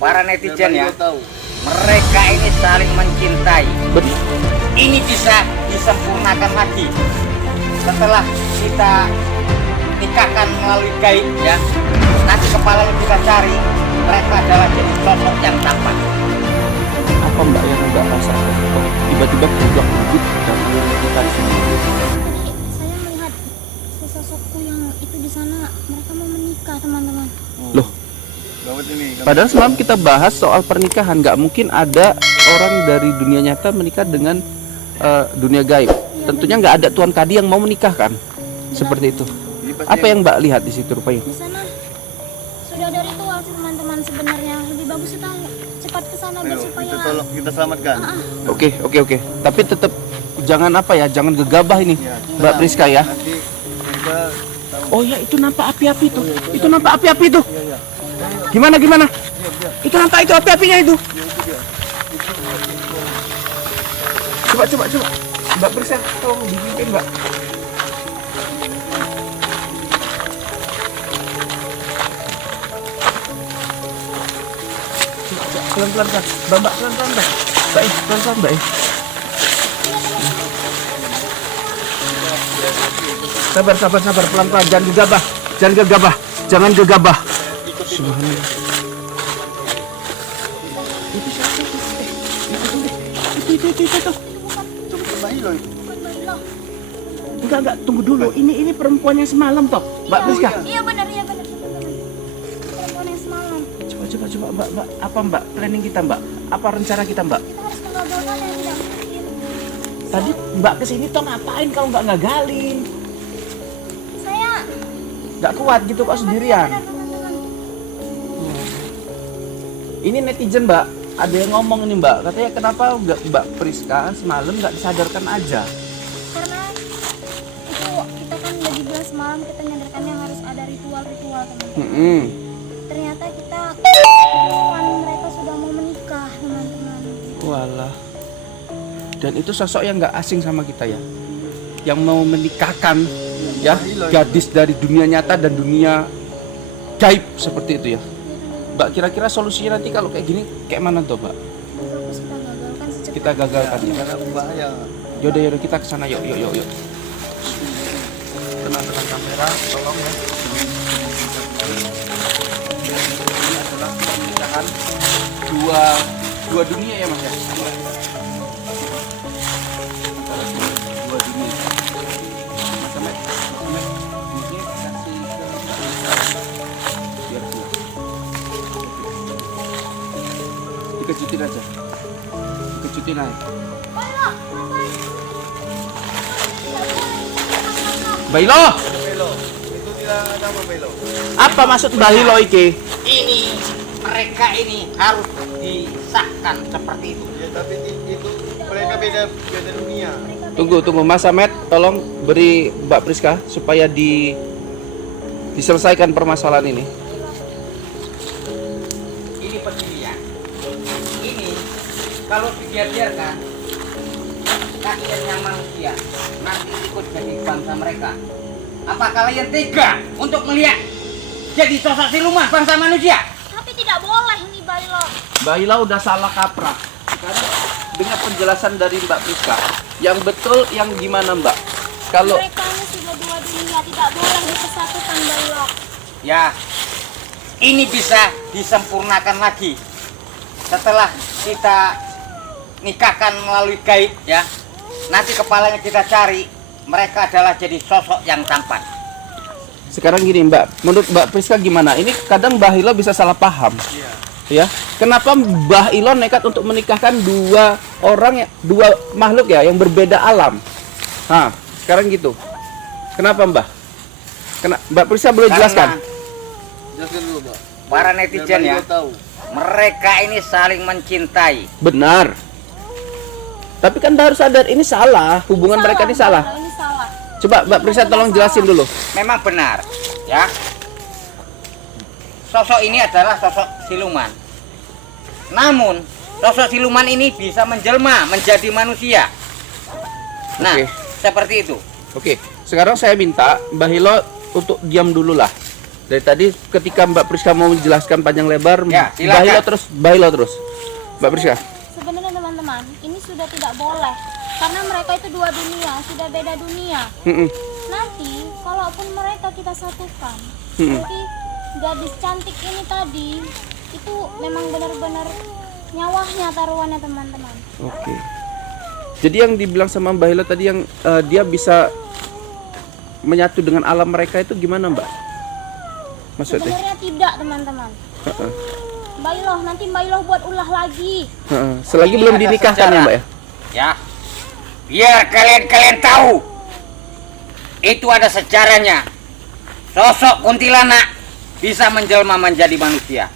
para netizen ya, mereka ini saling mencintai. Ini bisa disempurnakan lagi setelah kita nikahkan melalui gaib ya. Nanti kepalanya kita cari, mereka adalah jadi sosok yang tampan. Apa mbak yang mbak rasa tiba-tiba berubah wujud dan kita di sini? Saya melihat sesosokku yang itu di sana, mereka mau menikah teman-teman. Loh, padahal semalam kita bahas soal pernikahan, nggak mungkin ada orang dari dunia nyata menikah dengan dunia gaib. Tentunya nggak ada tuan kadi yang mau menikahkan seperti itu. Apa yang mbak lihat di situ rupanya? Di sana sudah ada ritual sih teman-teman, sebenarnya lebih bagus kita cepat ke sana biar supaya kita selamatkan. Oke. Tapi tetap jangan apa ya, jangan gegabah ini, Mbak Priska ya. Nanti kita Oh ya, itu nampak api-api itu. Itu nampak api-api itu. Gimana? Itu nampak itu api-apinya itu. Coba. Mbak Priska, tolong dipimpin, Mbak. Pelan-pelan, Mbak, pelan-pelan, Mbak. Pelan-pelan, Mbak. Sabar, pelan-pelan, jangan gegabah. Subhanallah. Itu. Enggak, tunggu dulu. Ini perempuan yang semalam toh, Mbak Priska. Iya benar. Perempuan yang semalam. Coba, Mbak. Apa Mbak planning kita, Mbak? Apa rencana kita, Mbak? Kita harus menggagalkan yang tidak mungkin. Tadi Mbak kesini toh ngapain kalau nggak ngagalin? Saya Nggak kuat gitu kok sendirian. benar, teman-teman. Ini netizen, Mbak. Ada yang ngomong ini, Mbak. Katanya kenapa nggak Mbak Priska semalam nggak disadarkan aja? Karena itu kita kan udah dibilang semalam kita nyadarkannya harus ada ritual-ritual teman-teman. Ternyata kita keluhan mereka sudah mau menikah teman-teman. Walah. Dan itu sosok yang nggak asing sama kita ya, yang mau menikahkan ya gadis dari dunia nyata dan dunia gaib seperti itu ya. Mbak, kira-kira solusinya nanti kalau kayak gini kayak mana tuh, Mbak? Fokus kita gagalkan secepatnya. Kita gagalkan ya. karena bahaya. Yaudah kita kesana yuk. Tenang kamera, tolong ya. Ini adalah pernikahan dua dunia ya, Mas ya. Dua dunia. Mas Ahmed, ini kasih ke Mbak Lisa. Biar sini. Dikejutin aja. Bailo. Itu tidak nama Bailo. Apa maksud Bailo iki? Ini mereka ini harus disahkan seperti itu. Ya, tapi itu mereka beda dunia. Tunggu Mas Ahmed, tolong beri Mbak Priska supaya diselesaikan permasalahan ini. Ini pendirian. Ini kalau dibiarkan kasihannya manusia nanti ikut jadi bangsa mereka. Apa kalian tega untuk melihat jadi sosok siluman bangsa manusia? Tapi tidak boleh ini Bailo. Mbak Ila udah salah kaprah. Sekarang dengan penjelasan dari Mbak Priska, yang betul yang gimana, Mbak? Kalau Mereka ini sudah dua dunia, tidak boleh dipersatukan Bailo. Ya, ini bisa disempurnakan lagi setelah kita nikahkan melalui gaib ya. Nanti kepalanya kita cari, mereka adalah jadi sosok yang tampan. sekarang gini, Mbak, menurut Mbak Priska gimana? Ini kadang Mbak Ila bisa salah paham. Ya, kenapa Mbah Ilon nekat untuk menikahkan dua orang, dua makhluk ya yang berbeda alam? Nah, sekarang gitu. Kenapa, Mbah? Mbak Priska boleh jelaskan? Jelaskan dulu, Pak. Para netizen ya, Tahu. mereka ini saling mencintai. Benar. Tapi kan Mbak harus sadar ini salah, hubungan mereka ini salah. Bailo, ini salah. Coba Mbak Priska tolong jelasin dulu. Memang benar, ya. Sosok ini adalah sosok siluman. Namun, sosok siluman ini bisa menjelma menjadi manusia. Nah, Oke. seperti itu. Oke, sekarang saya minta Mbak Hilo untuk diam dulu lah. Dari tadi ketika Mbak Priska mau menjelaskan panjang lebar, Ya, silakan. Bailo terus. Mbak Priska. Sebenarnya teman-teman, ini sudah tidak boleh karena mereka itu dua dunia, sudah beda dunia. Mm-mm. Nanti kalaupun mereka kita satukan, Mm-mm. nanti gadis cantik ini tadi itu memang benar-benar nyawanya taruhannya teman-teman. Oke. Jadi yang dibilang sama Mbak Hila tadi yang dia bisa menyatu dengan alam mereka itu gimana, Mbak? Maksudnya? Sebenarnya tidak teman-teman. Heeh. Mbak Iloh, nanti Mbak Iloh buat ulah lagi. Heeh. Selagi Ini belum ada dinikahkan ya, sejarah. Mbak ya? Ya, biar kalian tahu itu ada sejarahnya. Sosok kuntilanak bisa menjelma menjadi manusia.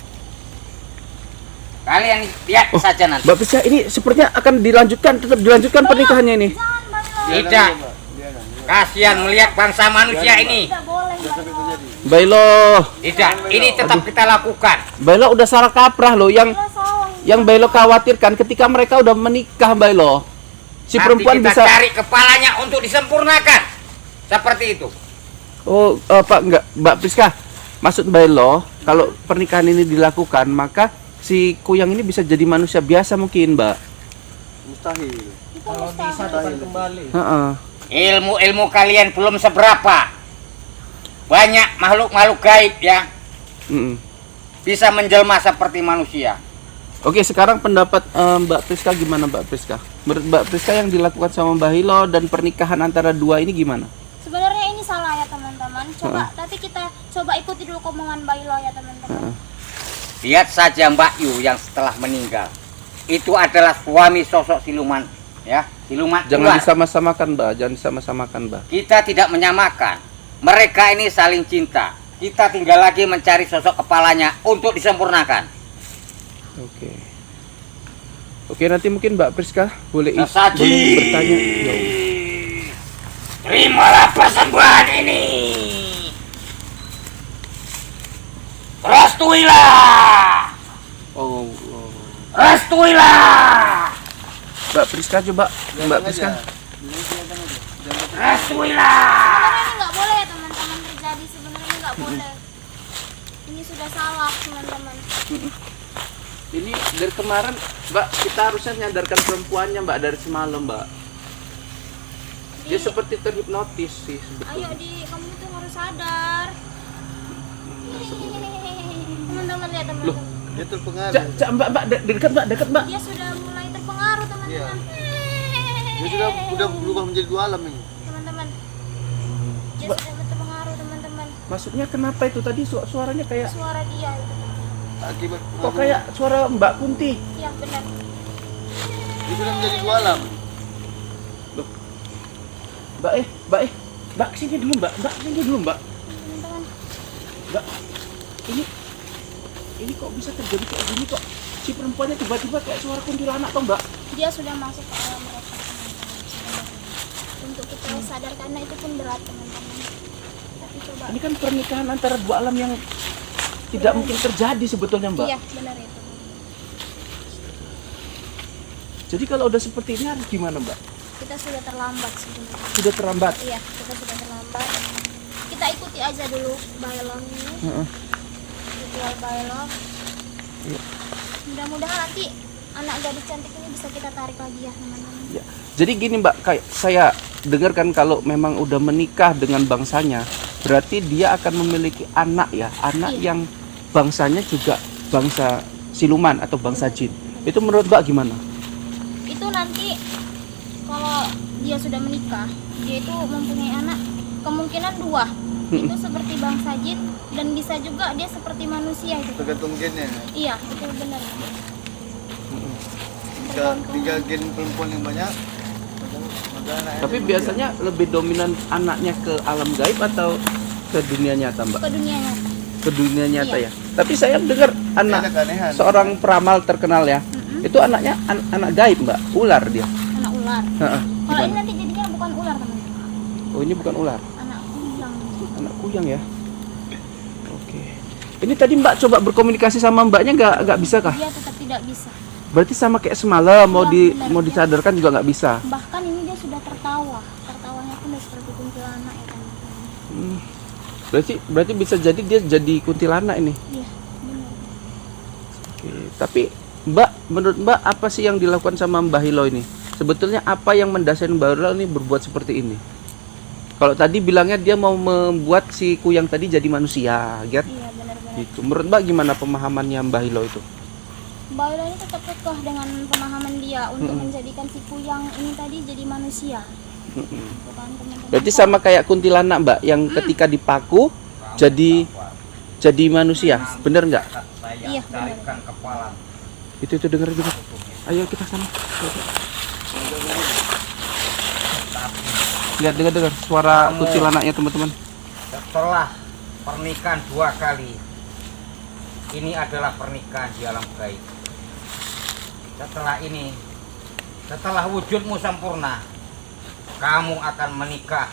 Kalian lihat saja nanti. Mbak Priska, ini sepertinya akan tetap dilanjutkan pernikahannya ini. Jangan Mbak Iloh. Tidak. Kasihan melihat bangsa manusia ini. Tidak boleh Mbak Iloh. Mbak Ilo, Tidak, ini tetap kita lakukan. Mbak Ilo udah salah kaprah loh. Mbak Iloh sawang. Yang Mbak Ilo khawatirkan ketika mereka udah menikah, Mbak Ilo, si Nanti perempuan kita bisa. cari kepalanya untuk disempurnakan. Seperti itu. Oh, Pak, enggak, Mbak Priska. Maksud Mbak Ilo, kalau pernikahan ini dilakukan, maka si Kuyang ini bisa jadi manusia biasa mungkin, Mbak. Mustahil. Itu mustahil. Heeh. Ilmu kalian belum seberapa. Banyak makhluk-makhluk gaib ya Mm-mm. bisa menjelma seperti manusia. Oke, sekarang pendapat Mbak Priska gimana, Mbak Priska? Menurut Mbak Priska yang dilakukan sama Mbak Hilo dan pernikahan antara dua ini gimana? Sebenarnya ini salah ya teman-teman. Coba nanti kita coba ikuti dulu omongan Mbak Iloh ya teman-teman. Lihat saja Mbak Yu yang setelah meninggal. Itu adalah suami sosok siluman ya, siluman Jangan ular. disama-samakan, Mbak. Jangan disama-samakan, Mbak. Kita tidak menyamakan. Mereka ini saling cinta. Kita tinggal lagi mencari sosok kepalanya untuk disempurnakan. Oke. Oke, nanti mungkin Mbak Priska boleh Sesaji. boleh bertanya. Ya. Terimalah persembahan ini. Restuilah. Oh. Restuilah. Mbak Priska coba, Mbak Priska. Restuilah. Sebenarnya ini nggak boleh ya teman-teman terjadi. Sebenarnya ini nggak boleh. Ini sudah salah teman-teman. Ini dari kemarin, Mbak, kita harusnya nyadarkan perempuannya, Mbak, dari semalam, Mbak. Dia seperti terhipnotis sih Ayo sebetulnya. kamu tuh harus sadar. Teman-teman lihat teman-teman. Dia terpengaruh. Mbak, dekat, Mbak. Dia sudah mulai terpengaruh Iya. teman-teman. Dia sudah berubah menjadi dua alam ini. Teman-teman. Dia Mbak. sudah terpengaruh teman-teman. Maksudnya kenapa itu tadi suaranya kayak Suara dia itu. Akibat kok pengaruh. kayak suara Mbak Kunti? Iya benar. Dia sudah menjadi dua alam. Mbak kesini dulu, Mbak. Mbak kesini dulu, Mbak. Teman-teman. Mbak, ini kok bisa terjadi kayak gini kok? Si perempuannya tiba-tiba kayak suara kuntilanak toh, Mbak? Dia sudah masuk ke alam mereka teman-teman. Sebenarnya. Untuk kita sadar karena itu pun berat teman-teman. Tapi coba. Ini kan pernikahan antara dua alam yang tidak mungkin terjadi sebetulnya, Mbak. Iya benar itu. Jadi kalau udah seperti ini harus gimana, Mbak? Kita sudah terlambat sebenarnya. Sudah terlambat. Iya kita sudah terlambat. Kita ikuti aja dulu Bailong ini. Heeh. Ritual Bailong. Iya. Mudah-mudahan nanti anak gadis cantik ini bisa kita tarik lagi ya teman-teman. Ya. Jadi gini, Mbak, kayak saya dengarkan kalau memang udah menikah dengan bangsanya, berarti dia akan memiliki anak ya, anak Iya. yang bangsanya juga bangsa siluman atau bangsa jin. Itu menurut Mbak gimana? Itu nanti kalau dia sudah menikah, dia itu mempunyai anak kemungkinan dua. Itu seperti bangsa jin dan bisa juga dia seperti manusia itu. Tergantung gennya. Iya, itu benar. Tiga gen perempuan yang banyak. Maka anaknya Tapi juga. biasanya lebih dominan anaknya ke alam gaib atau ke dunia nyata, Mbak? Ke dunianya. Ke dunia nyata Iya. ya. Tapi saya dengar Ada anak keanehan. seorang peramal terkenal ya. Itu anaknya anak gaib, Mbak. Ular dia. Anak ular. Heeh. Kalau ini Gimana? nanti jadinya bukan ular teman-teman. Oh, ini bukan ular. Anak kuyang. Anak kuyang ya. Oke. Ini tadi Mbak coba berkomunikasi sama Mbaknya nggak bisa kah? Dia tetap tidak bisa. Berarti sama kayak semalam mau Iya, benar. mau disadarkan juga nggak bisa. Bahkan ini dia sudah tertawa. Tertawanya pun udah seperti kuntilanak ya teman-teman. Berarti bisa jadi dia jadi kuntilanak ini. Iya, benar. Oke, tapi Mbak, menurut Mbak apa sih yang dilakukan sama Mbah Hilo ini? Sebetulnya apa yang mendasari Mbah Hilo ini berbuat seperti ini? Kalau tadi bilangnya dia mau membuat si kuyang tadi jadi manusia, kan? Iya, benar-benar. Gitu. Menurut Mbak gimana pemahamannya Mbah Hilo itu? Mbak Hilo ini tetap kekeh dengan pemahaman dia untuk menjadikan si kuyang ini tadi jadi manusia. Gitu kan, teman-teman. Berarti sama kayak kuntilanak Mbak, yang ketika dipaku jadi manusia, bener nggak? Iya, benar. Tarikan kepala. Itu dengar. Ayo kita sana. Lihat dengar suara kuntilanaknya teman-teman. Setelah pernikahan 2 kali, ini adalah pernikahan di alam gaib. Setelah ini, setelah wujudmu sempurna, kamu akan menikah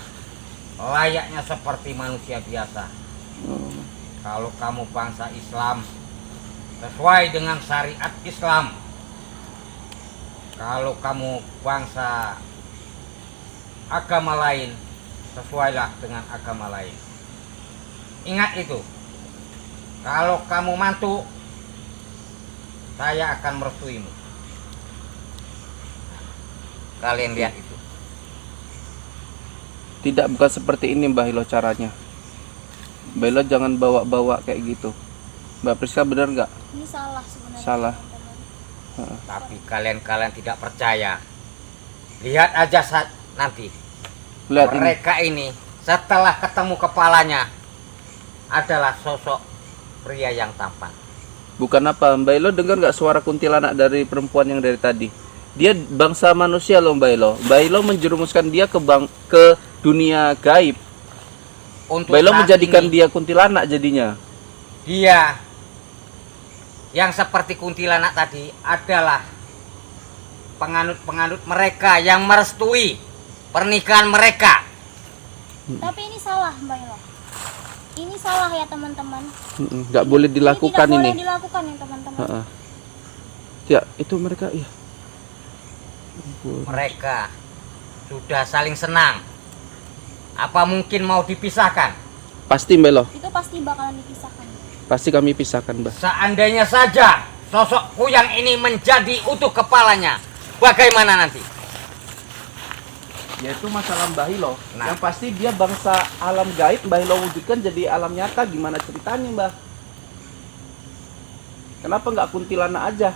layaknya seperti manusia biasa. Kalau kamu bangsa Islam, sesuai dengan syariat Islam. Kalau kamu bangsa agama lain, sesuailah dengan agama lain. Ingat itu. Kalau kamu mantu, saya akan merestuimu. Kalian lihat itu. Tidak, bukan seperti ini Mbah Hilo caranya. Mbah Hilo jangan bawa-bawa kayak gitu. Mbak Priska benar nggak? Ini salah sebenarnya. Salah. teman-teman. Tapi kalian tidak percaya. Lihat aja nanti. Lihat ini. Mereka ini setelah ketemu kepalanya adalah sosok pria yang tampan. Bukan apa, Mbak Hilo dengar nggak suara kuntilanak dari perempuan yang dari tadi? Dia bangsa manusia loh Mbak Hilo. Mbak Hilo menjerumuskan dia ke dunia gaib. Untuk Mbak Hilo saat menjadikan ini, dia kuntilanak jadinya. dia yang seperti kuntilanak tadi adalah penganut-penganut mereka yang merestui pernikahan mereka. Tapi ini salah, Mbak Hilo. Ini salah ya teman-teman. Nggak boleh dilakukan tidak ini. boleh dilakukan ya teman-teman. Heeh. Ya itu mereka ya. Mereka sudah saling senang. Apa mungkin mau dipisahkan? Pasti Mbak Hilo. Itu pasti bakalan dipisahkan. Pasti kami pisahkan Mbak. Seandainya saja sosok kuyang ini menjadi utuh kepalanya, bagaimana nanti? Yaitu masalah Mbah Hilo. Nah. Yang pasti dia bangsa alam gaib, Mbah Hilo wujudkan jadi alam nyata. Gimana ceritanya Mbah? Kenapa nggak kuntilanak aja?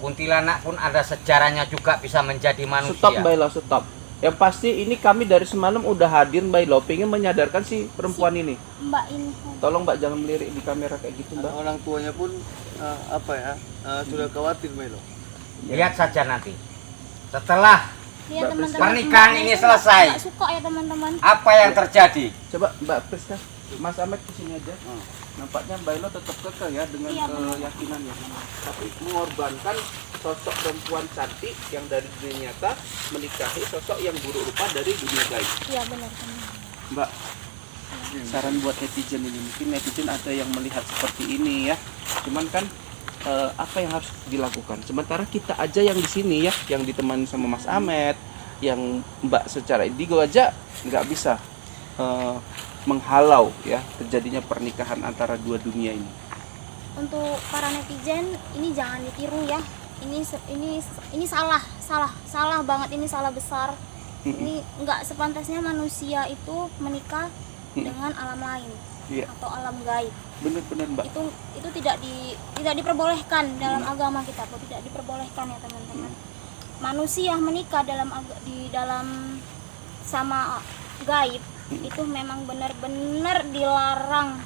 Kuntilanak pun ada sejarahnya juga bisa menjadi manusia. Stop Mbah Hilo, stop. Yang pasti ini kami dari semalam udah hadir Mbak Hilo, pengen menyadarkan si perempuan ini. Mbak ini. Tolong Mbak jangan melirik di kamera kayak gitu Mbak. Orang tuanya pun sudah khawatir Melo. Lihat saja nanti. Setelah Lihat Mbak teman-teman. pernikahan Mbak ini itu selesai. nggak suka ya teman-teman. apa yang terjadi? Coba Mbak Priska, Mas Ahmed kesini aja. Nampaknya Mbak Hilo tetap kekeh ya dengan Iya, benar. keyakinannya. Tapi mengorbankan sosok perempuan cantik yang dari dunia nyata menikahi sosok yang buruk rupa dari dunia gaib. Iya benar teman. Mbak, saran buat netizen ini, mungkin netizen ada yang melihat seperti ini ya. Cuman kan apa yang harus dilakukan? Sementara kita aja yang di sini ya, yang ditemani sama Mas Ahmed, yang Mbak secara indigo aja nggak bisa menghalau ya terjadinya pernikahan antara dua dunia ini. Untuk para netizen ini jangan ditiru ya. Ini salah banget, ini salah besar. Ini nggak sepantasnya manusia itu menikah dengan alam lain Iya. atau alam gaib. Benar-benar Mbak. Itu tidak diperbolehkan dalam agama kita, atau tidak diperbolehkan ya teman-teman. Manusia menikah di dalam sama gaib itu memang benar-benar dilarang.